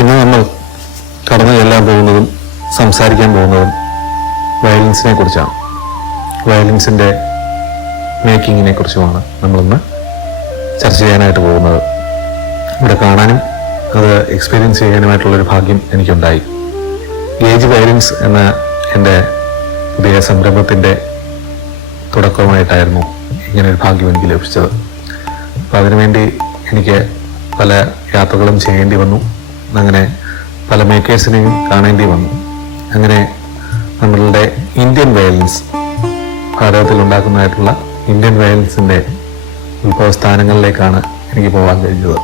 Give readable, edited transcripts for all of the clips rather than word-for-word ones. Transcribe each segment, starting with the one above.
ഇന്ന് നമ്മൾ കടന്നു ചെല്ലാൻ പോകുന്നതും സംസാരിക്കാൻ പോകുന്നതും വയലിൻസിനെ കുറിച്ചാണ്. വയലിൻസിൻ്റെ മേക്കിങ്ങിനെ കുറിച്ചുമാണ് നമ്മളിന്ന് ചർച്ച ചെയ്യാനായിട്ട് പോകുന്നത്. ഇവിടെ കാണാനും അത് എക്സ്പീരിയൻസ് ചെയ്യാനുമായിട്ടുള്ളൊരു ഭാഗ്യം എനിക്കുണ്ടായി. ഗേജ് വയലിൻസ് എന്ന എൻ്റെ പുതിയ സംരംഭത്തിൻ്റെ തുടക്കമായിട്ടായിരുന്നു ഇങ്ങനൊരു ഭാഗ്യം എനിക്ക് ലഭിച്ചത്. അപ്പോൾ അതിനുവേണ്ടി എനിക്ക് പല യാത്രകളും ചെയ്യേണ്ടി വന്നു. അങ്ങനെ പല മേക്കേഴ്സിനെയും കാണേണ്ടി വന്നു. അങ്ങനെ നമ്മളുടെ ഇന്ത്യൻ വയലിൻസ്, ഭാരതത്തിൽ ഉണ്ടാക്കുന്നതായിട്ടുള്ള ഇന്ത്യൻ വയലിൻസിൻ്റെ ഉത്ഭവസ്ഥാനങ്ങളിലേക്കാണ് എനിക്ക് പോകാൻ കഴിഞ്ഞത്.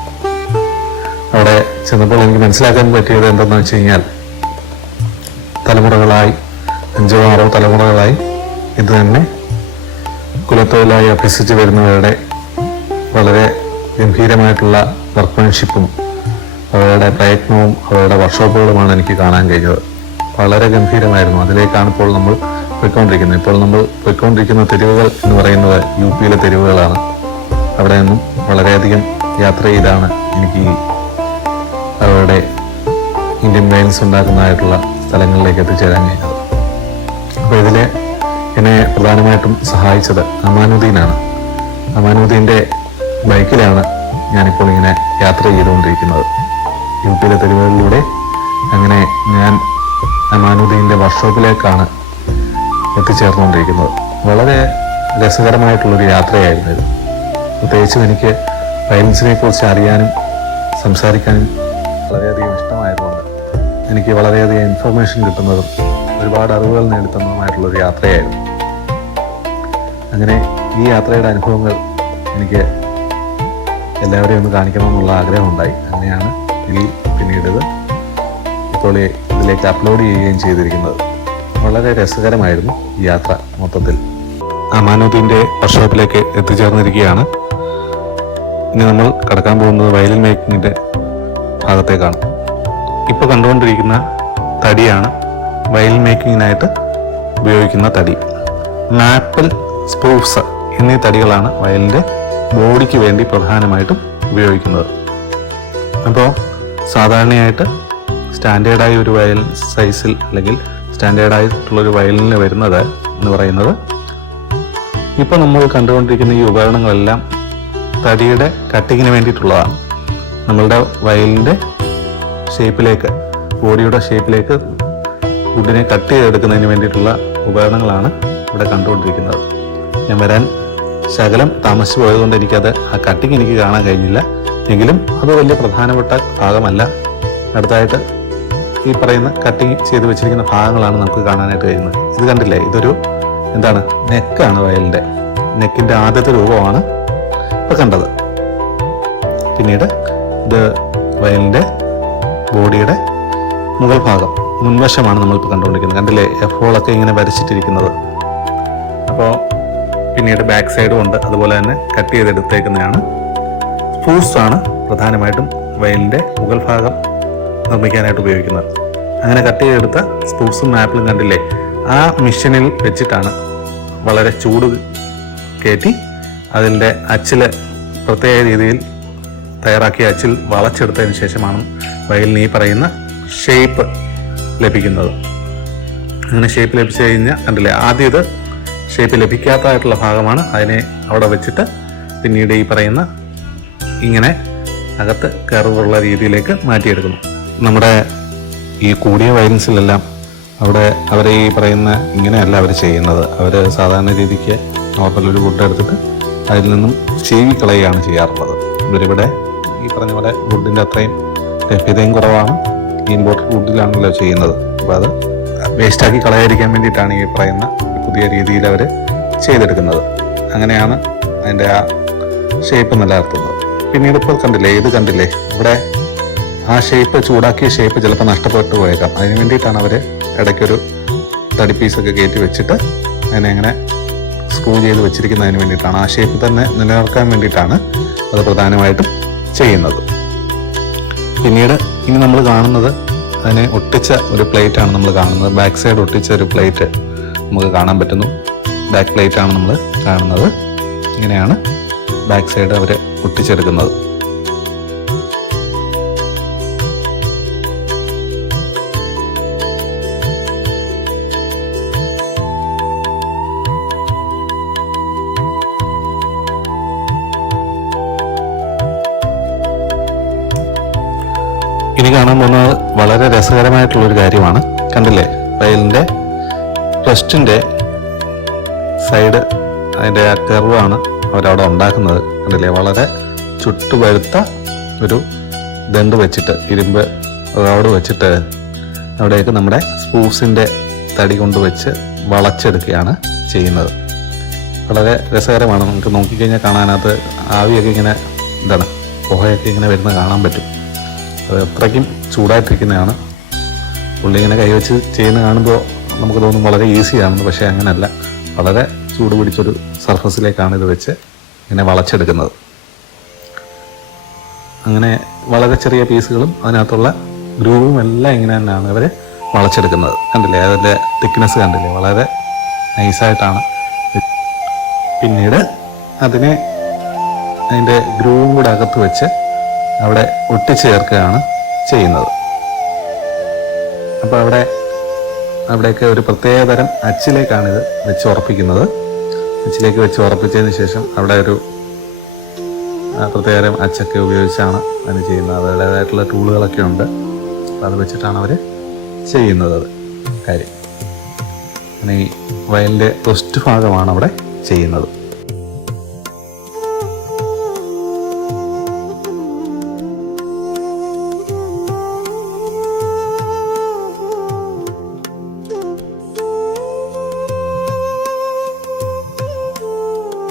അവിടെ ചെന്നപ്പോൾ എനിക്ക് മനസ്സിലാക്കാൻ പറ്റിയത് എന്തെന്ന് വെച്ച് കഴിഞ്ഞാൽ, തലമുറകളായി 5-6 തലമുറകളായി ഇത് തന്നെ കുലത്തൊഴിലായി അഭ്യസിച്ച് വരുന്നവരുടെ വളരെ ഗംഭീരമായിട്ടുള്ള വർക്ക്മാൻഷിപ്പും അവരുടെ പ്രയത്നവും അവരുടെ വർക്ക്ഷോപ്പുകളുമാണ് എനിക്ക് കാണാൻ കഴിഞ്ഞത്. വളരെ ഗംഭീരമായിരുന്നു. അതിലേക്കാണ് ഇപ്പോൾ നമ്മൾ പോയിക്കൊണ്ടിരിക്കുന്നത്. ഇപ്പോൾ നമ്മൾ പോയിക്കൊണ്ടിരിക്കുന്ന തെരുവുകൾ എന്ന് പറയുന്നത് UP-യിലെ തെരുവുകളാണ്. അവിടെ നിന്നും വളരെയധികം യാത്ര ചെയ്താണ് എനിക്ക് അവരുടെ ഇന്ത്യൻ വയലിൻസ് ഉണ്ടാക്കുന്നതായിട്ടുള്ള സ്ഥലങ്ങളിലേക്ക് എത്തിച്ചേരാൻ കഴിഞ്ഞത്. അപ്പോൾ ഇതിൽ എന്നെ പ്രധാനമായിട്ടും സഹായിച്ചത് അമാനുദ്ദീനാണ്. അമാനുദ്ദീൻ്റെ ബൈക്കിലാണ് ഞാനിപ്പോൾ ഇങ്ങനെ യാത്ര ചെയ്തുകൊണ്ടിരിക്കുന്നത് UP-യിലെ തെരുവുകളിലൂടെ. അങ്ങനെ ഞാൻ അമാനുദ്ദീൻ്റെ വർക്ക്ഷോപ്പിലേക്കാണ് എത്തിച്ചേർന്നുകൊണ്ടിരിക്കുന്നത്. വളരെ രസകരമായിട്ടുള്ളൊരു യാത്രയായിരുന്നു ഇത്. പ്രത്യേകിച്ചും എനിക്ക് വയലിൻസിനെ കുറിച്ച് അറിയാനും സംസാരിക്കാനും വളരെയധികം ഇഷ്ടമായതുകൊണ്ട് എനിക്ക് വളരെയധികം ഇൻഫർമേഷൻ കിട്ടുന്നതും ഒരുപാട് അറിവുകൾ നേടിത്തന്നതുമായിട്ടുള്ളൊരു യാത്രയായിരുന്നു. അങ്ങനെ ഈ യാത്രയുടെ അനുഭവങ്ങൾ എനിക്ക് എല്ലാവരെയും ഒന്ന് കാണിക്കണമെന്നുള്ള ആഗ്രഹമുണ്ടായി. അങ്ങനെയാണ് പിന്നീട് ഇപ്പോൾ ഇതിലേക്ക് അപ്ലോഡ് ചെയ്യുകയും ചെയ്തിരിക്കുന്നത്. വളരെ രസകരമായിരുന്നു ഈ യാത്ര മൊത്തത്തിൽ. അമാനുദ്ദീൻ്റെ വർക്ക്ഷോപ്പിലേക്ക് എത്തിച്ചേർന്നിരിക്കുകയാണ്. ഇനി നമ്മൾ കടക്കാൻ പോകുന്നത് വയലിൻ മേക്കിങ്ങിൻ്റെ ഭാഗത്തേക്കാണ്. ഇപ്പോൾ കണ്ടുകൊണ്ടിരിക്കുന്ന തടിയാണ് വയലിൻ മേക്കിങ്ങിനായിട്ട് ഉപയോഗിക്കുന്ന തടി. മാപ്പിൾ, സ്പൂഫ്സ് എന്നീ തടികളാണ് വയലിൻ്റെ ബോഡിക്ക് വേണ്ടി പ്രധാനമായിട്ടും ഉപയോഗിക്കുന്നത്. അപ്പോൾ സാധാരണയായിട്ട് സ്റ്റാൻഡേർഡായ ഒരു വയലിൻ സൈസിൽ അല്ലെങ്കിൽ സ്റ്റാൻഡേർഡായിട്ടുള്ളൊരു വയലിന് വരുന്നത് എന്ന് പറയുന്നത്, ഇപ്പോൾ നമ്മൾ കണ്ടുകൊണ്ടിരിക്കുന്ന ഈ ഉപകരണങ്ങളെല്ലാം തടിയുടെ കട്ടിങ്ങിന് വേണ്ടിയിട്ടുള്ളതാണ്. നമ്മളുടെ വയലിൻ്റെ ഷേപ്പിലേക്ക്, ബോഡിയുടെ ഷേപ്പിലേക്ക് വുഡിനെ കട്ട് ചെയ്തെടുക്കുന്നതിന് വേണ്ടിയിട്ടുള്ള ഉപകരണങ്ങളാണ് ഇവിടെ കണ്ടുകൊണ്ടിരിക്കുന്നത്. ഞാൻ വരാൻ ശകലം താമസിച്ചു പോയതുകൊണ്ട് എനിക്കത് ആ കട്ടിങ് എനിക്ക് കാണാൻ കഴിഞ്ഞില്ല. എങ്കിലും അത് വലിയ പ്രധാനപ്പെട്ട ഭാഗമല്ല. അടുത്തായിട്ട് ഈ പറയുന്ന കട്ടിങ് ചെയ്ത് വെച്ചിരിക്കുന്ന ഭാഗങ്ങളാണ് നമുക്ക് കാണാനായിട്ട് കഴിയുന്നത്. ഇത് കണ്ടില്ലേ, ഇതൊരു എന്താണ്, നെക്കാണ്. വയലിൻ്റെ നെക്കിൻ്റെ ആദ്യത്തെ രൂപമാണ് ഇപ്പം കണ്ടത്. പിന്നീട് ഇത് വയലിൻ്റെ ബോഡിയുടെ മുകൾ ഭാഗം, മുൻവശമാണ് നമ്മളിപ്പോൾ കണ്ടുകൊണ്ടിരിക്കുന്നത്. കണ്ടില്ലേ, എഫോളൊക്കെ ഇങ്ങനെ വരച്ചിട്ടിരിക്കുന്നത്. അപ്പോൾ പിന്നീട് ബാക്ക് സൈഡും ഉണ്ട്. അതുപോലെ തന്നെ കട്ട് ചെയ്തെടുത്തേക്കുന്നതാണ്. സ്പൂസ് ആണ് പ്രധാനമായിട്ടും വയലിൻ്റെ മുകൾ ഭാഗം നിർമ്മിക്കാനായിട്ട് ഉപയോഗിക്കുന്നത്. അങ്ങനെ കട്ട് ചെയ്തെടുത്ത സ്പൂസും മാപ്പിളും കണ്ടില്ലേ, ആ മെഷീനിൽ വെച്ചിട്ടാണ് വളരെ ചൂട് കയറ്റി അതിൻ്റെ അച്ചിൽ പ്രത്യേക രീതിയിൽ തയ്യാറാക്കിയ അച്ചിൽ വളച്ചെടുത്തതിന് ശേഷമാണ് വയലിന് ഈ പറയുന്ന ഷേപ്പ് ലഭിക്കുന്നത്. അങ്ങനെ ഷേപ്പ് ലഭിച്ചു കഴിഞ്ഞാൽ കണ്ടില്ലേ, ആദ്യം ഇത് ഷേപ്പ് ലഭിക്കാത്തതായിട്ടുള്ള ഭാഗമാണ്. അതിനെ അവിടെ വെച്ചിട്ട് പിന്നീട് ഈ പറയുന്ന ഇങ്ങനെ അകത്ത് കർവുള്ള രീതിയിലേക്ക് മാറ്റിയെടുക്കുന്നു. നമ്മുടെ ഈ കൂടിയ വയലിൻസിലെല്ലാം അവിടെ അവർ ഈ പറയുന്ന ഇങ്ങനെയല്ല അവർ ചെയ്യുന്നത്. അവർ സാധാരണ രീതിക്ക് നോർമൽ ഒരു വുഡ് എടുത്തിട്ട് അതിൽ നിന്നും ചീവി കളയുകയാണ് ചെയ്യാറുള്ളത്. ഇവരിവിടെ ഈ പറഞ്ഞ പോലെ വുഡിൻ്റെ അത്രയും ലഭ്യതയും കുറവാണ്. ഇമ്പോർട്ടഡ് വുഡിലാണല്ലോ ചെയ്യുന്നത്. അപ്പോൾ അത് വേസ്റ്റാക്കി കളയാതിരിക്കാൻ വേണ്ടിയിട്ടാണ് ഈ പറയുന്ന പുതിയ രീതിയിൽ അവർ ചെയ്തെടുക്കുന്നത്. അങ്ങനെയാണ് അതിൻ്റെ ആ ഷേപ്പ് നിലനിർത്തുന്നത്. പിന്നീട് ഇപ്പോൾ കണ്ടില്ലേ, ഇത് കണ്ടില്ലേ, ഇവിടെ ആ ഷേപ്പ്, ചൂടാക്കിയ ഷേപ്പ് ചിലപ്പോൾ നഷ്ടപ്പെട്ടു പോയേക്കാം. അതിന് വേണ്ടിയിട്ടാണ് അവർ ഇടയ്ക്കൊരു തടി പീസൊക്കെ കയറ്റി വെച്ചിട്ട് അതിനെ അങ്ങനെ സ്ക്രൂ ചെയ്ത് വെച്ചിരിക്കുന്നതിന് വേണ്ടിയിട്ടാണ്. ആ ഷേപ്പ് തന്നെ നിലനിർത്താൻ വേണ്ടിയിട്ടാണ് അത് പ്രധാനമായിട്ടും ചെയ്യുന്നത്. പിന്നീട് ഇനി നമ്മൾ കാണുന്നത് അതിനെ ഒട്ടിച്ച ഒരു പ്ലേറ്റാണ് നമ്മൾ കാണുന്നത്. ബാക്ക് സൈഡ് ഒട്ടിച്ച ഒരു പ്ലേറ്റ് നമുക്ക് കാണാൻ പറ്റുന്നു. ബാക്ക് പ്ലേറ്റാണ് നമ്മൾ കാണുന്നത്. ഇങ്ങനെയാണ് ബാക്ക് സൈഡ് അവർ ഒട്ടിച്ചെടുക്കുന്നത്. ഇനി കാണാൻ പോകുന്നത് വളരെ രസകരമായിട്ടുള്ളൊരു കാര്യമാണ്. കണ്ടില്ലേ, വയലിൻ്റെ റെസ്റ്റിൻ്റെ സൈഡ്, അതിൻ്റെ ആ കർവാണ് അവരവിടെ ഉണ്ടാക്കുന്നത്. കണ്ടില്ലേ, വളരെ ചുട്ടുപഴുത്ത ഒരു ദണ്ട് വെച്ചിട്ട്, ഇരുമ്പ് റോഡ് വെച്ചിട്ട് അവിടേക്ക് നമ്മുടെ സ്പൂസിൻ്റെ തടി കൊണ്ട് വെച്ച് വളച്ചെടുക്കുകയാണ് ചെയ്യുന്നത്. വളരെ രസകരമാണ്. നമുക്ക് നോക്കിക്കഴിഞ്ഞാൽ കാണാനകത്ത് ആവിയൊക്കെ ഇങ്ങനെ പുകയൊക്കെ ഇങ്ങനെ വരുന്ന കാണാൻ പറ്റും. അത് അത്രയ്ക്കും ചൂടായിട്ടിരിക്കുന്നതാണ്. പുള്ളി ഇങ്ങനെ കൈവച്ച് ചെയ്യുന്ന കാണുമ്പോൾ നമുക്ക് തോന്നും വളരെ ഈസിയാണെന്ന്. പക്ഷേ അങ്ങനെയല്ല, വളരെ ചൂട് പിടിച്ചൊരു സർഫസിലേക്കാണ് ഇത് വെച്ച് ഇങ്ങനെ വളച്ചെടുക്കുന്നത്. അങ്ങനെ വളരെ ചെറിയ പീസുകളും അതിനകത്തുള്ള ഗ്രൂവും എല്ലാം ഇങ്ങനെ തന്നെയാണ് ഇവർ വളച്ചെടുക്കുന്നത്. കണ്ടില്ലേ, അതിൻ്റെ തിക്നെസ് കണ്ടില്ലേ, വളരെ നൈസായിട്ടാണ്. പിന്നീട് അതിൻ്റെ ഗ്രൂവും കൂടെ അകത്ത് വെച്ച് അവിടെ ഒട്ടിച്ചേർക്കുകയാണ് ചെയ്യുന്നത്. അപ്പോൾ അവിടെയൊക്കെ ഒരു പ്രത്യേകതരം അച്ചിലേക്കാണിത് വെച്ച് ഉറപ്പിക്കുന്നത്. അച്ചിലേക്ക് വെച്ച് ഉറപ്പിച്ചതിന് ശേഷം അവിടെ ഒരു പ്രത്യേകതരം അച്ചൊക്കെ ഉപയോഗിച്ചാണ് അതിന് ചെയ്യുന്നത്. അവരുടേതായിട്ടുള്ള ടൂളുകളൊക്കെ ഉണ്ട്. അത് വെച്ചിട്ടാണ് അവർ ചെയ്യുന്നത് കാര്യം. അങ്ങനെ ഈ വയലിൻ്റെ റെസ്റ്റ് ഭാഗമാണ് അവിടെ ചെയ്യുന്നത്.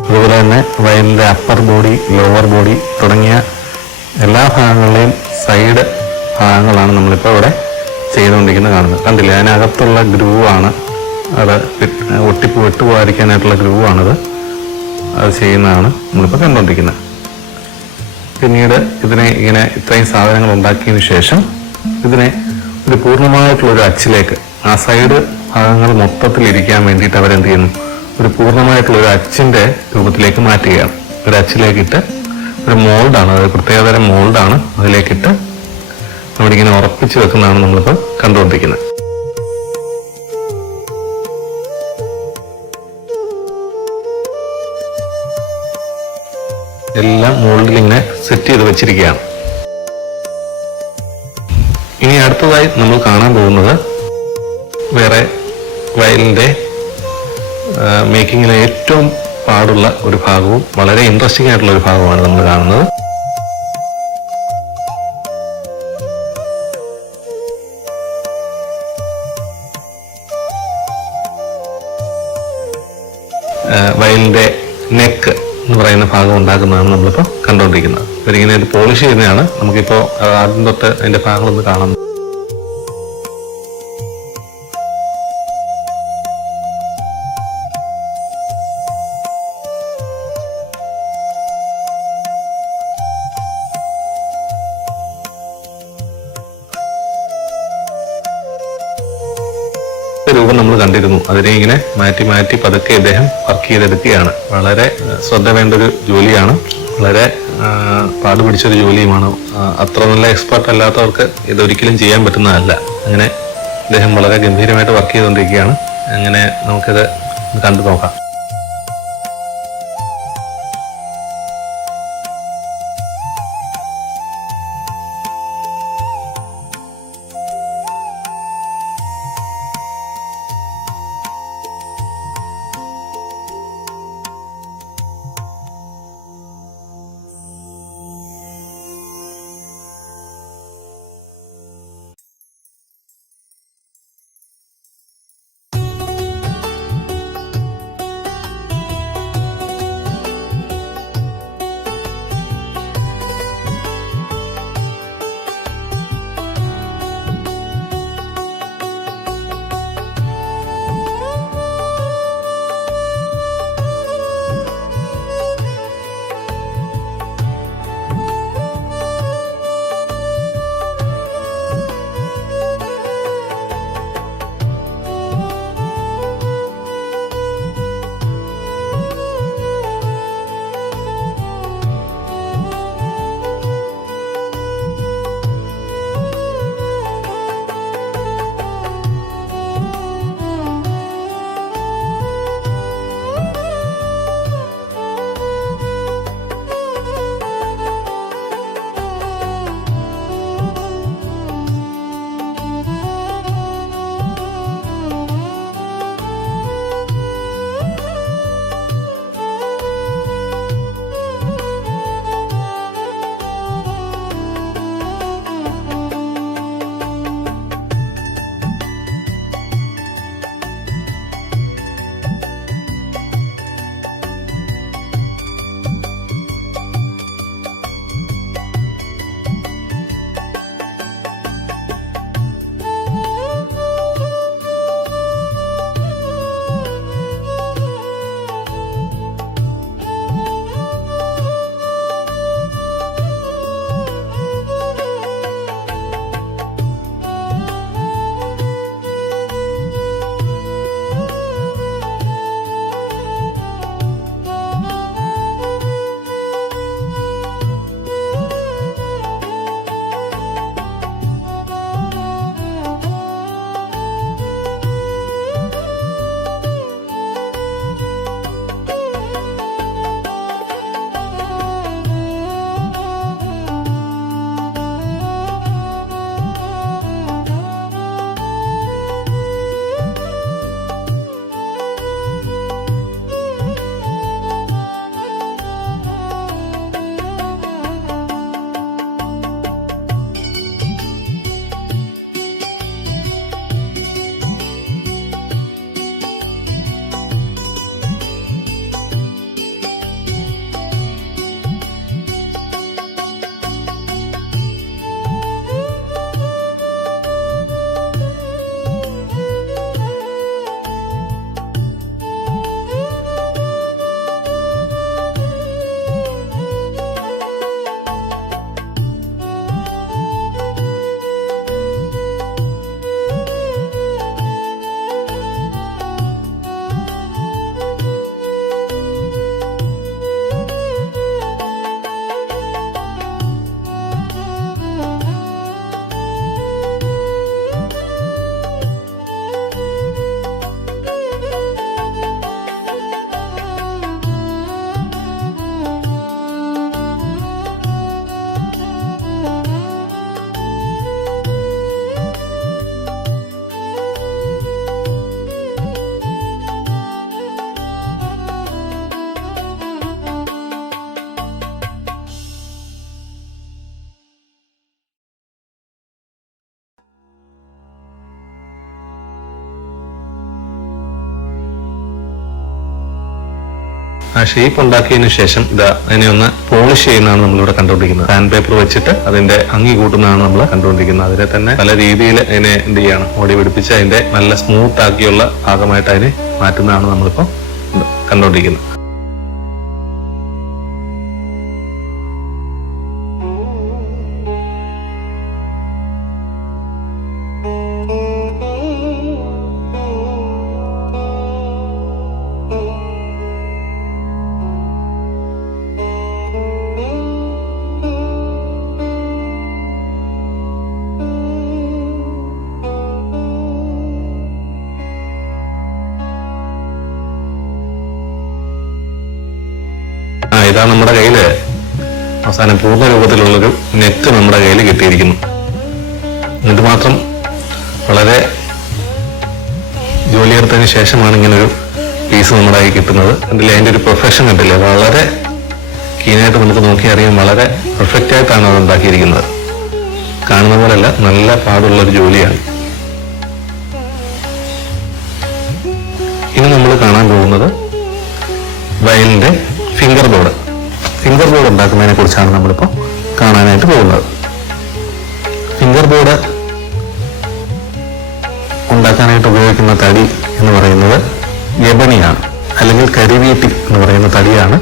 അതുപോലെ തന്നെ വയലിൻ്റെ അപ്പർ ബോഡി, ലോവർ ബോഡി തുടങ്ങിയ എല്ലാ ഭാഗങ്ങളുടെയും സൈഡ് ഭാഗങ്ങളാണ് നമ്മളിപ്പോൾ ഇവിടെ ചെയ്തുകൊണ്ടിരിക്കുന്നത് കാണുന്നത്. കണ്ടില്ലേ, അതിനകത്തുള്ള ഗ്രൂവാണ് അത് വിട്ടുപോകാതിരിക്കാനായിട്ടുള്ള ഗ്രൂവാണത്. അത് ചെയ്യുന്നതാണ് നമ്മളിപ്പോൾ കണ്ടുകൊണ്ടിരിക്കുന്നത്. പിന്നീട് ഇതിനെ ഇങ്ങനെ ഇത്രയും സാധനങ്ങൾ ഉണ്ടാക്കിയതിന് ശേഷം ഇതിനെ ഒരു പൂർണ്ണമായിട്ടുള്ളൊരു അച്ചിലേക്ക്, ആ സൈഡ് ഭാഗങ്ങൾ മൊത്തത്തിൽ ഇരിക്കാൻ വേണ്ടിയിട്ട് അവരെന്ത് ചെയ്യുന്നു, ഒരു പൂർണ്ണമായിട്ടുള്ളൊരു അച്ചിൻ്റെ രൂപത്തിലേക്ക് മാറ്റുകയാണ്. ഒരു അച്ചിലേക്കിട്ട് ഒരു മോൾഡാണ്, അത് പ്രത്യേകതരം മോൾഡാണ്, അതിലേക്കിട്ട് അവിടെ ഇങ്ങനെ ഉറപ്പിച്ച് വെക്കുന്നതാണ് നമ്മളിപ്പോൾ കണ്ടുകൊണ്ടിരിക്കുന്നത്. എല്ലാം മോൾഡിൽ ഇങ്ങനെ സെറ്റ് ചെയ്ത് വെച്ചിരിക്കുകയാണ്. ഇനി അടുത്തതായി നമ്മൾ കാണാൻ പോകുന്നത് വേറെ വയലിൻ്റെ മേക്കിങ്ങിലെ ഏറ്റവും പാടുള്ള ഒരു ഭാഗവും വളരെ ഇൻട്രസ്റ്റിംഗ് ആയിട്ടുള്ള ഒരു ഭാഗമാണ് നമ്മൾ കാണുന്നത്. വയലിൻ്റെ നെക്ക് എന്ന് പറയുന്ന ഭാഗം ഉണ്ടാക്കുന്നതാണ് നമ്മളിപ്പോൾ കണ്ടുകൊണ്ടിരിക്കുന്നത്. ഇവരിങ്ങനെ ഇത് പോളിഷ് ചെയ്യുന്നതാണ്. നമുക്കിപ്പോൾ ആദ്യം തൊട്ട് അതിൻ്റെ ഭാഗങ്ങളൊന്ന് കാണാം. രൂപം നമ്മൾ കണ്ടിരുന്നു. അതിനെ ഇങ്ങനെ മാറ്റി മാറ്റി പതുക്കെ ഇദ്ദേഹം വർക്ക് ചെയ്തെടുക്കുകയാണ്. വളരെ ശ്രദ്ധ വേണ്ട ഒരു ജോലിയാണ്, വളരെ പാടുപിടിച്ചൊരു ജോലിയുമാണ്. അത്ര നല്ല എക്സ്പെർട്ട് അല്ലാത്തവർക്ക് ഇതൊരിക്കലും ചെയ്യാൻ പറ്റുന്നതല്ല. അങ്ങനെ ഇദ്ദേഹം വളരെ ഗംഭീരമായിട്ട് വർക്ക് ചെയ്തുകൊണ്ടിരിക്കുകയാണ്. അങ്ങനെ നമുക്കിത് കണ്ടു നോക്കാം. ആ ഷേപ്പ് ഉണ്ടാക്കിയതിനു ശേഷം അതിനെ ഒന്ന് പോളിഷ് ചെയ്യുന്നതാണ് നമ്മളിവിടെ കണ്ടുകൊണ്ടിരിക്കുന്നത്. സാൻഡ് പേപ്പർ വെച്ചിട്ട് അതിന്റെ ഭംഗി കൂട്ടുന്നതാണ് നമ്മൾ കണ്ടുകൊണ്ടിരിക്കുന്നത്. അതിനെ തന്നെ പല രീതിയിൽ അതിനെ എന്ത് ചെയ്യാണ്, ഓടി പിടിപ്പിച്ച് അതിന്റെ നല്ല സ്മൂത്ത് ആക്കിയുള്ള ഭാഗമായിട്ട് അതിനെ മാറ്റുന്നതാണ് നമ്മളിപ്പോൾ കണ്ടുകൊണ്ടിരിക്കുന്നത്. ഇതാണ് നമ്മുടെ കയ്യില് അവസാനം പൂർണ്ണ രൂപത്തിലുള്ളൊരു നെറ്റ് നമ്മുടെ കയ്യിൽ കിട്ടിയിരിക്കുന്നു. എന്നിട്ട് മാത്രം വളരെ ജോലിയെടുത്തതിന് ശേഷമാണ് ഇങ്ങനൊരു പീസ് നമ്മുടെ കയ്യിൽ കിട്ടുന്നത്. അതിന്റെ ഒരു പ്രൊഫഷൻ കണ്ടില്ലേ, വളരെ കീനായിട്ട് നമുക്ക് നോക്കി അറിയാം. വളരെ പെർഫെക്റ്റ് ആയിട്ടാണ് അത് ഉണ്ടാക്കിയിരിക്കുന്നത്. കാണുന്ന പോലെയല്ല, നല്ല പാടുള്ളൊരു ജോലിയാണ്. ഇനി നമ്മൾ കാണാൻ പോകുന്നത് വയലിന്റെ ഫിംഗർ ബോർഡ് ഉണ്ടാക്കുന്നതിനെ കുറിച്ചാണ് നമ്മളിപ്പോൾ കാണാനായിട്ട് പോകുന്നത്. ഫിംഗർ ബോർഡ് ഉണ്ടാക്കാനായിട്ട് ഉപയോഗിക്കുന്ന തടി എന്ന് പറയുന്നത് എബണിയാണ്, അല്ലെങ്കിൽ കരിവീട്ടി എന്ന് പറയുന്ന തടിയാണ്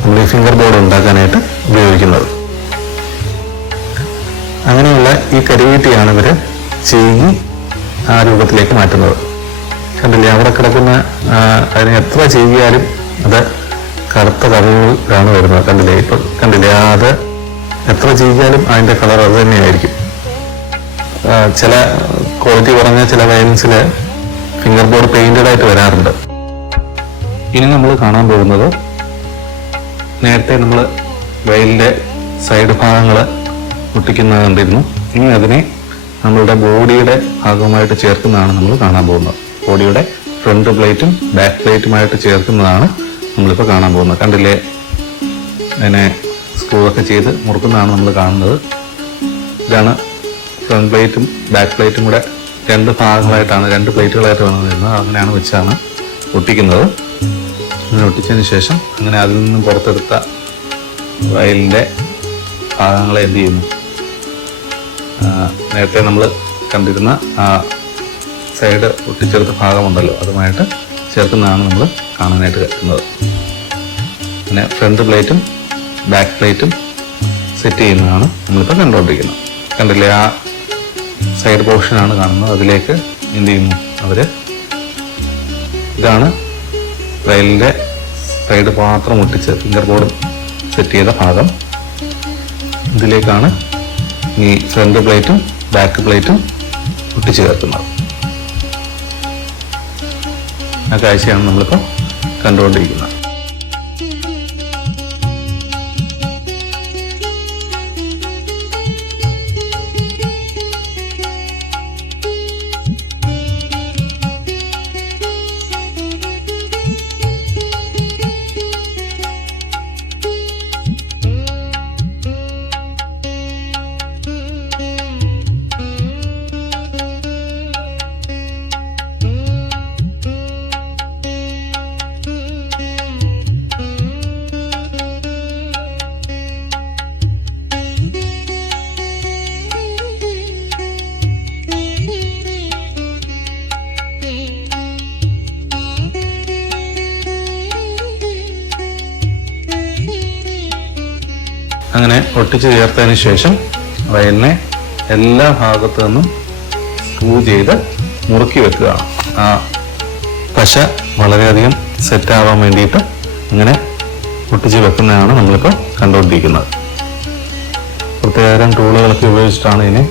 നമ്മൾ ഈ ഫിംഗർ ബോർഡ് ഉണ്ടാക്കാനായിട്ട് ഉപയോഗിക്കുന്നത്. അങ്ങനെയുള്ള ഈ കരിവീട്ടിയാണ് ഇവര് ചെയ്യി ആ രൂപത്തിലേക്ക് മാറ്റുന്നത്. കണ്ടില്ലേ, അവിടെ കിടക്കുന്ന അതിനെ എത്ര ചെയ്യാലും അത് കറുത്ത കളറിലാണ് വരുന്നത്. കണ്ടില്ലേ, ഇപ്പൊ കണ്ടില്ലേ, അത് എത്ര ചെയ്യാലും അതിന്റെ കളർ അത് തന്നെയായിരിക്കും. ചില ക്വാളിറ്റി കുറഞ്ഞ ചില വയലിൻസില് ഫിംഗർ ബോർഡ് പെയിന്റഡ് ആയിട്ട് വരാറുണ്ട്. ഇനി നമ്മൾ കാണാൻ പോകുന്നത്, നേരത്തെ നമ്മൾ വയലിന്റെ സൈഡ് ഭാഗങ്ങൾ ഒട്ടിക്കുന്നത് കണ്ടിരുന്നു. ഇനി അതിനെ നമ്മളുടെ ബോഡിയുടെ ഭാഗവുമായിട്ട് ചേർക്കുന്നതാണ് നമ്മൾ കാണാൻ പോകുന്നത്. ബോഡിയുടെ ഫ്രണ്ട് പ്ലേറ്റും ബാക്ക് പ്ലേറ്റുമായിട്ട് ചേർക്കുന്നതാണ് നമ്മളിപ്പോൾ കാണാൻ പോകുന്നത്. കണ്ടില്ലേ, അതിനെ സ്ക്രൂ ഒക്കെ ചെയ്ത് മുറുക്കുന്നതാണ് നമ്മൾ കാണുന്നത്. ഇതാണ് ഫ്രണ്ട് പ്ലേറ്റും ബാക്ക് പ്ലേറ്റും കൂടെ രണ്ട് ഭാഗങ്ങളായിട്ടാണ്, രണ്ട് പ്ലേറ്റുകളായിട്ട് വന്നിരുന്നത്. അങ്ങനെയാണ് വെച്ചാണ് ഒട്ടിക്കുന്നത്. അങ്ങനെ ഒട്ടിച്ചതിന് ശേഷം അങ്ങനെ അതിൽ നിന്നും പുറത്തെടുത്ത വയലിൻ്റെ ഭാഗങ്ങളെ എന്ത് ചെയ്യുന്നു, നേരത്തെ നമ്മൾ കണ്ടിരുന്ന ആ സൈഡ് ഒട്ടിച്ചെടുത്ത ഭാഗമുണ്ടല്ലോ, അതുമായിട്ട് ചേർക്കുന്നതാണ് നമ്മൾ കാണാനായിട്ട് എത്തുന്നത്. പിന്നെ ഫ്രണ്ട് പ്ലേറ്റും ബാക്ക് പ്ലേറ്റും സെറ്റ് ചെയ്യുന്നതാണ് നമ്മളിപ്പോൾ കണ്ടുകൊണ്ടിരിക്കുന്നത്. കണ്ടില്ലേ, ആ സൈഡ് പോർഷനാണ് കാണുന്നത്. അതിലേക്ക് എന്ത് ചെയ്യുന്നു അവർ, ഇതാണ് വയലിൻ്റെ സൈഡ് മാത്രം ഒട്ടിച്ച് ഫിംഗർ ബോർഡ് സെറ്റ് ചെയ്ത ഭാഗം. ഇതിലേക്കാണ് ഈ ഫ്രണ്ട് പ്ലേറ്റും ബാക്ക് പ്ലേറ്റും ഒട്ടിച്ച് ചേർക്കുന്നത്. ആ കാഴ്ചയാണ് നമ്മളിപ്പോൾ കണ്ടുകൊണ്ടിരിക്കുന്നത്. അങ്ങനെ ഒട്ടിച്ച് ചേർത്തതിന് ശേഷം വയലിനെ എല്ലാ ഭാഗത്തു നിന്നും സ്ക്രൂ ചെയ്ത് മുറുക്കി വെക്കുകയാണ്. ആ പശ വളരെയധികം സെറ്റാവാൻ വേണ്ടിയിട്ട് ഇങ്ങനെ ഒട്ടിച്ച് വെക്കുന്നതാണ് നമ്മളിപ്പോൾ കണ്ടുകൊണ്ടിരിക്കുന്നത്. പ്രത്യേകം ടൂളുകളൊക്കെ ഉപയോഗിച്ചിട്ടാണ് ഇതിനെ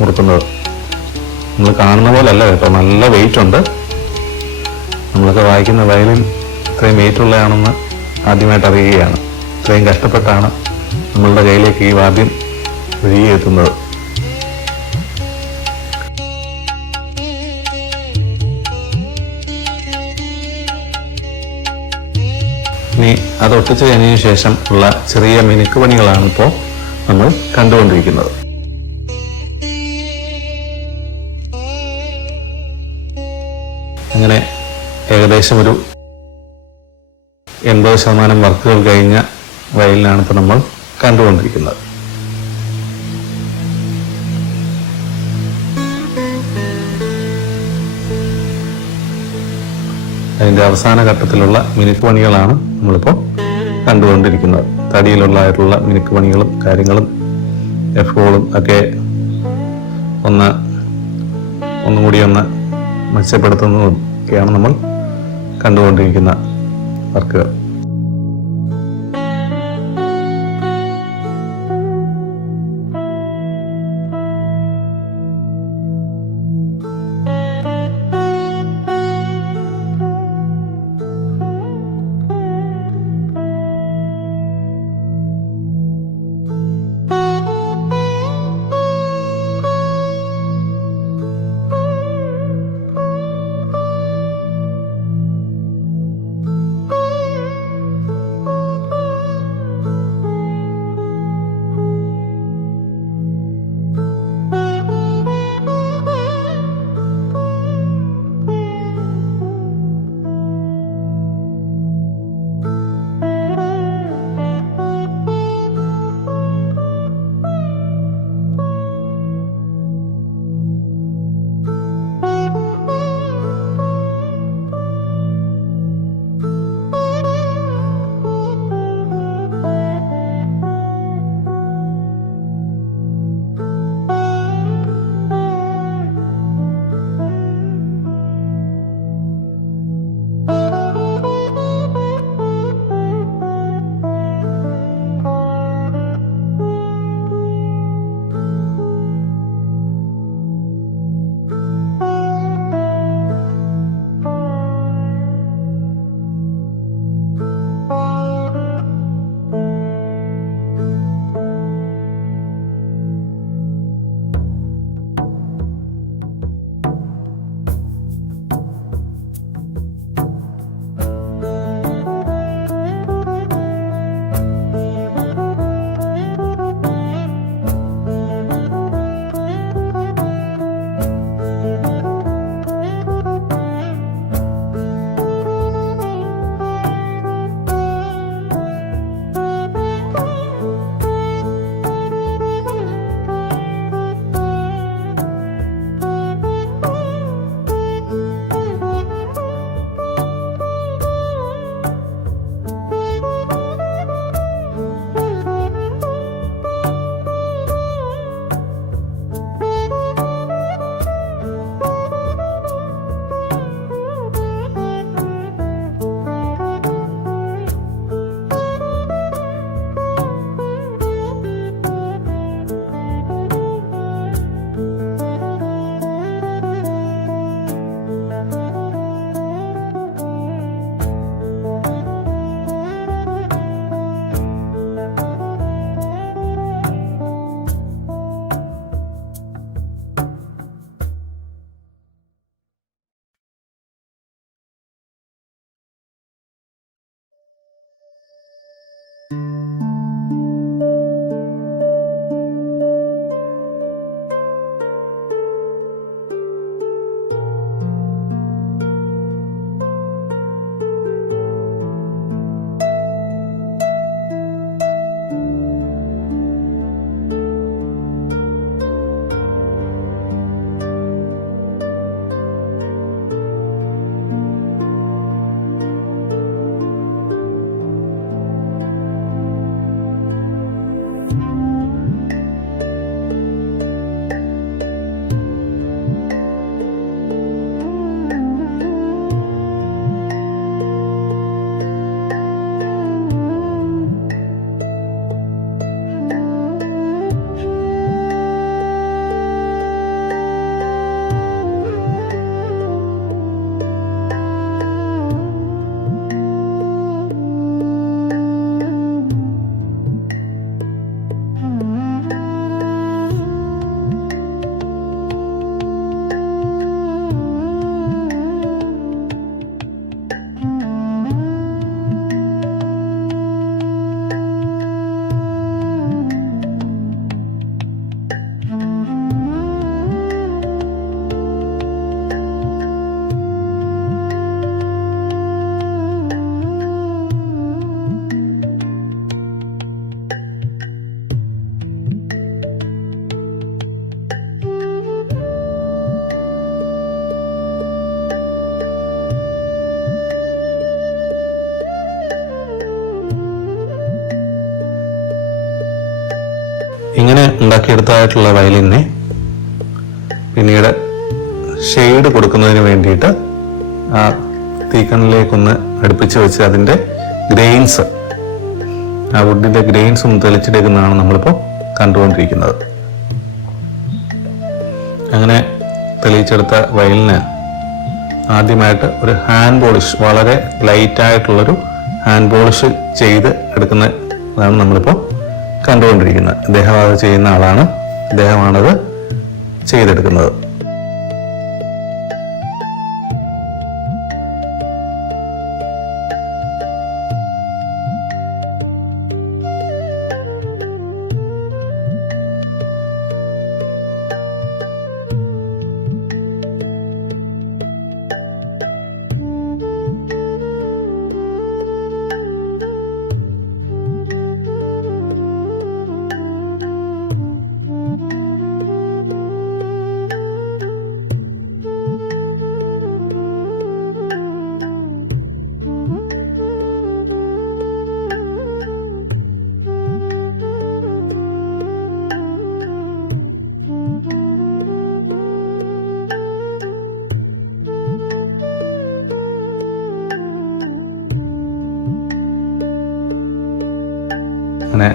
മുറുക്കുന്നത്. നമ്മൾ കാണുന്ന പോലെ അല്ല കേട്ടോ, നല്ല വെയിറ്റ് ഉണ്ട്. നമ്മളൊക്കെ വായിക്കുന്ന വയലിൻ ഇത്രയും വെയിറ്റ് ഉള്ളതാണെന്ന് ആദ്യമായിട്ട് അറിയുകയാണ്. ഇത്രയും കഷ്ടപ്പെട്ടാണ് നമ്മളുടെ കയ്യിലേക്ക് ഈ വാദ്യം ഒഴുകി എത്തുന്നത്. ഇനി അത് ഒട്ടിച്ചു കഴിഞ്ഞതിന് ശേഷം ഉള്ള ചെറിയ മിനുക്ക് പണികളാണ് ഇപ്പോൾ നമ്മൾ കണ്ടുകൊണ്ടിരിക്കുന്നത്. അങ്ങനെ ഏകദേശം ഒരു 80% വർക്കുകൾ കഴിഞ്ഞ വയലിനാണ് ഇപ്പോൾ നമ്മൾ കണ്ടുകൊണ്ടിരിക്കുന്നത്. അതിൻ്റെ അവസാന ഘട്ടത്തിലുള്ള മിനുക്ക് പണികളാണ് നമ്മളിപ്പോൾ കണ്ടുകൊണ്ടിരിക്കുന്നത്. തടിയിലുള്ളതായിട്ടുള്ള മിനുക്ക് പണികളും കാര്യങ്ങളും എഫുകളും ഒക്കെ ഒന്നുകൂടി മെച്ചപ്പെടുത്തുന്നതും ഒക്കെയാണ് നമ്മൾ കണ്ടുകൊണ്ടിരിക്കുന്ന വർക്കുകൾ. ഇങ്ങനെ ഉണ്ടാക്കിയെടുത്തതായിട്ടുള്ള വയലിനെ പിന്നീട് ഷെയ്ഡ് കൊടുക്കുന്നതിന് വേണ്ടിയിട്ട് ആ തീക്കണ്ണിലേക്കൊന്ന് അടുപ്പിച്ച് വെച്ച് അതിൻ്റെ ഗ്രെയിൻസ്, ആ വുഡിൻ്റെ ഗ്രെയിൻസ് ഒന്ന് തെളിച്ചെടുക്കുന്നതാണ് നമ്മളിപ്പോൾ കണ്ടുകൊണ്ടിരിക്കുന്നത്. അങ്ങനെ തെളിയിച്ചെടുത്ത വയലിന് ആദ്യമായിട്ട് ഒരു ഹാൻഡ് പോളിഷ്, വളരെ ലൈറ്റായിട്ടുള്ളൊരു ഹാൻഡ് പോളിഷ് ചെയ്ത് എടുക്കുന്നതാണ് നമ്മളിപ്പോൾ കണ്ടുകൊണ്ടിരിക്കുന്നത്. ഇദ്ദേഹം അത് ചെയ്യുന്ന ആളാണ്, ഇദ്ദേഹമാണത് ചെയ്തെടുക്കുന്നത്. അങ്ങനെ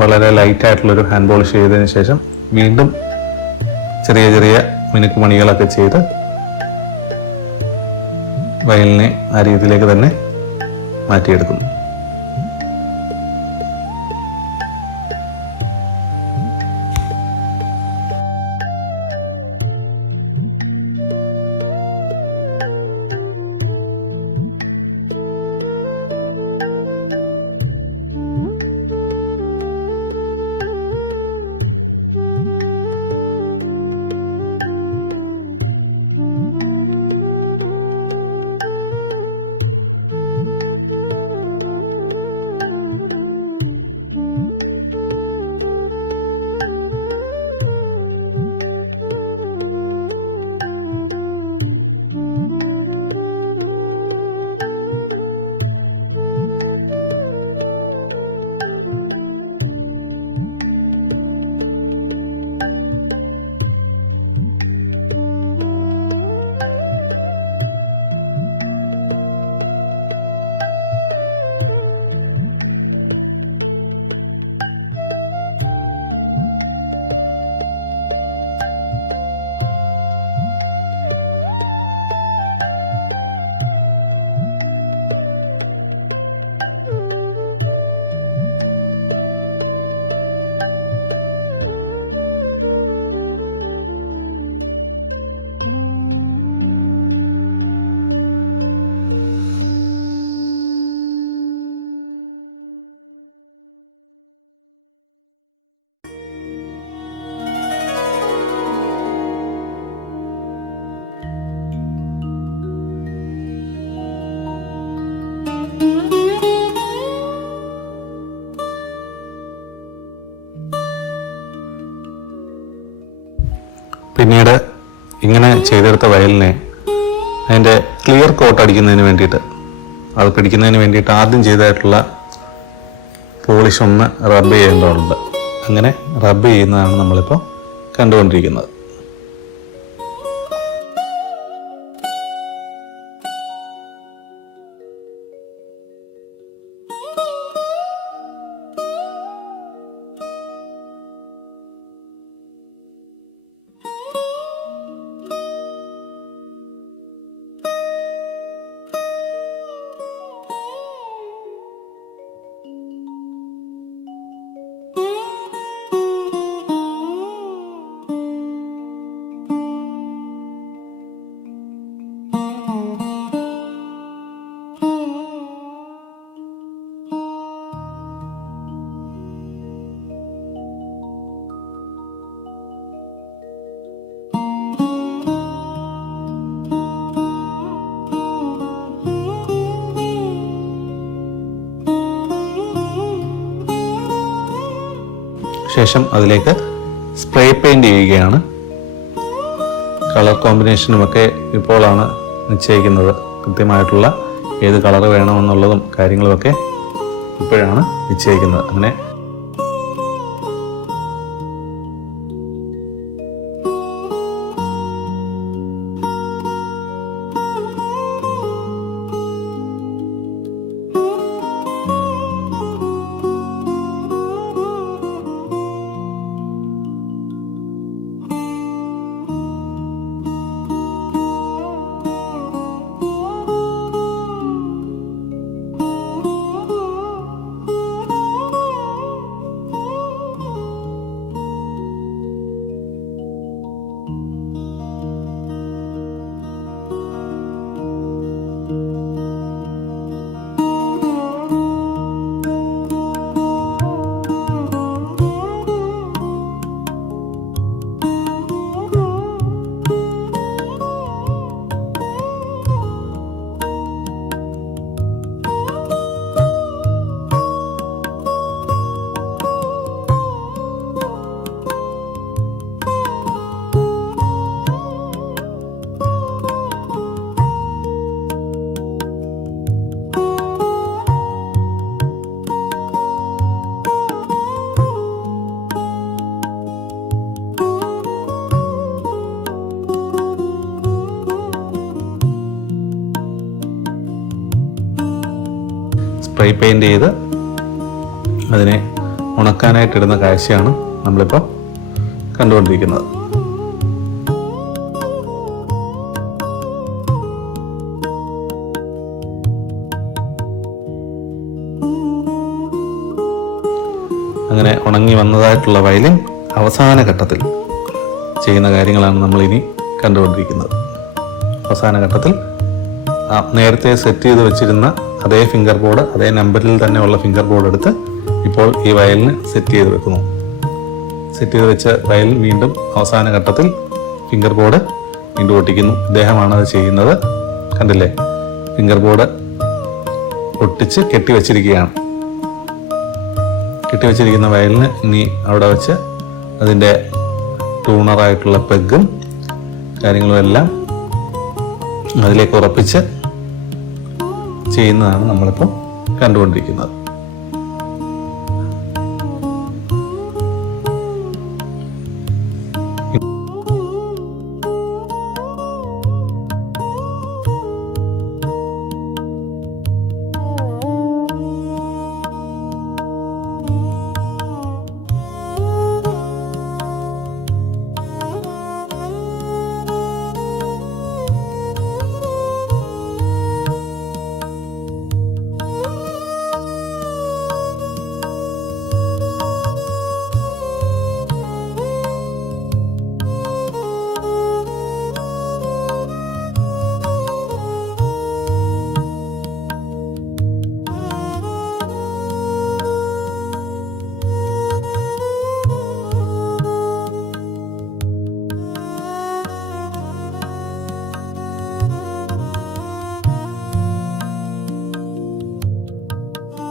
വളരെ ലൈറ്റായിട്ടുള്ളൊരു ഹാൻഡ് പോളിഷ് ചെയ്തതിന് ശേഷം വീണ്ടും ചെറിയ ചെറിയ മിനുക്കുമണികളൊക്കെ ചെയ്ത് വയലിനെ ആ രീതിയിലേക്ക് തന്നെ മാറ്റിയെടുക്കുന്നു. പിന്നീട് ഇങ്ങനെ ചെയ്തെടുത്ത വയലിനെ അതിൻ്റെ ക്ലിയർ കോട്ട് അടിക്കുന്നതിന് വേണ്ടിയിട്ട്, അത് പിടിക്കുന്നതിന് വേണ്ടിയിട്ട് ആദ്യം ചെയ്തതായിട്ടുള്ള പോളിഷ് ഒന്ന് റബ്ബ് ചെയ്യേണ്ടതുണ്ട്. അങ്ങനെ റബ്ബ് ചെയ്യുന്നതാണ് നമ്മളിപ്പോൾ കണ്ടുകൊണ്ടിരിക്കുന്നത്. ശേഷം അതിലേക്ക് സ്പ്രേ പെയിന്റ് ചെയ്യുകയാണ്. കളർ കോമ്പിനേഷനുമൊക്കെ ഇപ്പോഴാണ് നിശ്ചയിക്കുന്നത്. കൃത്യമായിട്ടുള്ള ഏത് കളർ വേണമെന്നുള്ളതും കാര്യങ്ങളുമൊക്കെ ഇപ്പോഴാണ് നിശ്ചയിക്കുന്നത്. അങ്ങനെ സ്പ്രേ പെയിൻറ് ചെയ്ത് അതിനെ ഉണക്കാനായിട്ടിടുന്ന കാഴ്ചയാണ് നമ്മളിപ്പോൾ കണ്ടുകൊണ്ടിരിക്കുന്നത്. അങ്ങനെ ഉണങ്ങി വന്നതായിട്ടുള്ള വയലിൻ അവസാന ഘട്ടത്തിൽ ചെയ്യുന്ന കാര്യങ്ങളാണ് നമ്മളിനി കണ്ടുകൊണ്ടിരിക്കുന്നത്. അവസാന ഘട്ടത്തിൽ നേരത്തെ സെറ്റ് ചെയ്ത് വെച്ചിരുന്ന അതേ ഫിംഗർ ബോർഡ്, അതേ നമ്പറിൽ തന്നെ ഉള്ള ഫിംഗർ ബോർഡ് എടുത്ത് ഇപ്പോൾ ഈ വയലിന് സെറ്റ് ചെയ്ത് വെക്കുന്നു. സെറ്റ് ചെയ്ത് വെച്ച വയലിൻ വീണ്ടും അവസാന ഘട്ടത്തിൽ ഫിംഗർ ബോർഡ് വീണ്ടും ഒട്ടിക്കുന്നു. ഇദ്ദേഹമാണ് അത് ചെയ്യുന്നത്. കണ്ടില്ലേ, ഫിംഗർ ബോർഡ് ഒട്ടിച്ച് കെട്ടിവെച്ചിരിക്കുകയാണ്. കെട്ടിവെച്ചിരിക്കുന്ന വയലിന് ഇനി അവിടെ വെച്ച് അതിൻ്റെ ട്യൂണറായിട്ടുള്ള പെഗും കാര്യങ്ങളും എല്ലാം അതിലേക്ക് ഉറപ്പിച്ച് ചെയ്യുന്നതാണ് നമ്മളിപ്പോൾ കണ്ടുകൊണ്ടിരിക്കുന്നത്.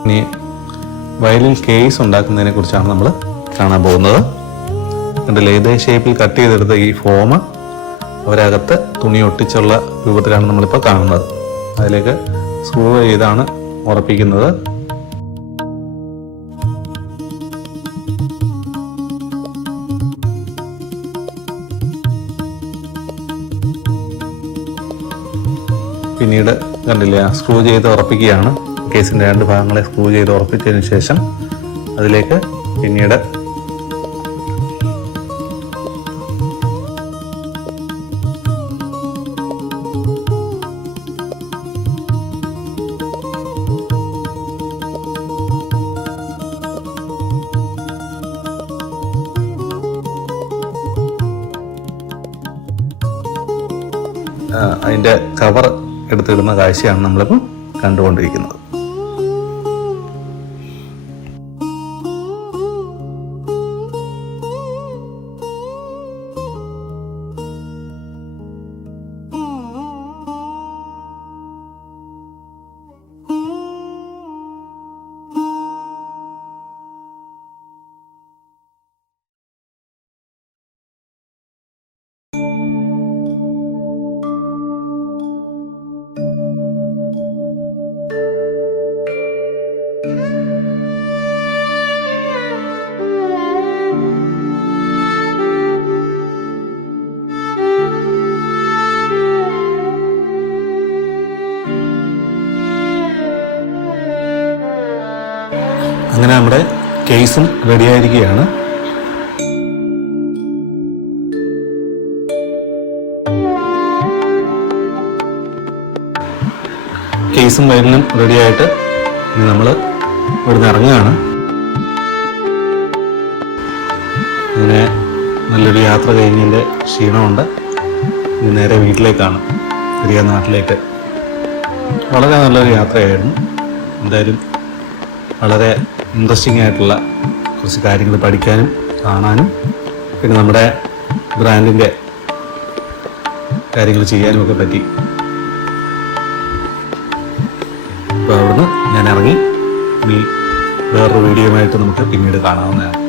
ഇനി വയലിൻ കേസ് ഉണ്ടാക്കുന്നതിനെ കുറിച്ചാണ് നമ്മൾ കാണാൻ പോകുന്നത്. കണ്ടില്ലേ, ഇതേ ഷേപ്പിൽ കട്ട് ചെയ്തെടുത്ത ഈ ഫോം അവരകത്ത് തുണി ഒട്ടിച്ചുള്ള രൂപത്തിലാണ് നമ്മളിപ്പോൾ കാണുന്നത്. അതിലേക്ക് സ്ക്രൂ ചെയ്താണ് ഉറപ്പിക്കുന്നത്. പിന്നീട് കണ്ടില്ലേ, സ്ക്രൂ ചെയ്ത് ഉറപ്പിക്കുകയാണ്. കേസിൻ്റെ രണ്ട് ഭാഗങ്ങളെ സ്ക്രൂ ചെയ്ത് ഉറപ്പിച്ചതിന് ശേഷം അതിലേക്ക് പിന്നീട് അതിൻ്റെ കവർ എടുത്തിടുന്ന കാഴ്ചയാണ് നമ്മളിപ്പോൾ കണ്ടുകൊണ്ടിരിക്കുന്നത്. അങ്ങനെ നമ്മുടെ കേസും റെഡിയായിരിക്കുകയാണ്. കേസും വയലിനും റെഡിയായിട്ട് ഇനി നമ്മൾ ഇവിടുന്ന് ഇറങ്ങുകയാണ്. അങ്ങനെ നല്ലൊരു യാത്ര കഴിഞ്ഞതിൻ്റെ ക്ഷീണമുണ്ട്. ഇനി നേരെ വീട്ടിലേക്കാണ്, തിരികെ നാട്ടിലേക്ക്. വളരെ നല്ലൊരു യാത്രയായിരുന്നു. എന്തായാലും വളരെ ഇൻട്രസ്റ്റിംഗ് ആയിട്ടുള്ള കുറച്ച് കാര്യങ്ങൾ പഠിക്കാനും കാണാനും പിന്നെ നമ്മുടെ ബ്രാൻഡിൻ്റെ കാര്യങ്ങൾ ചെയ്യാനും ഒക്കെ പറ്റി. അപ്പോൾ അവിടുന്ന് ഞാൻ ഇറങ്ങി. ഇനി വേറൊരു വീഡിയോയുമായിട്ട് നമുക്ക് പിന്നീട് കാണാവുന്നതാണ്.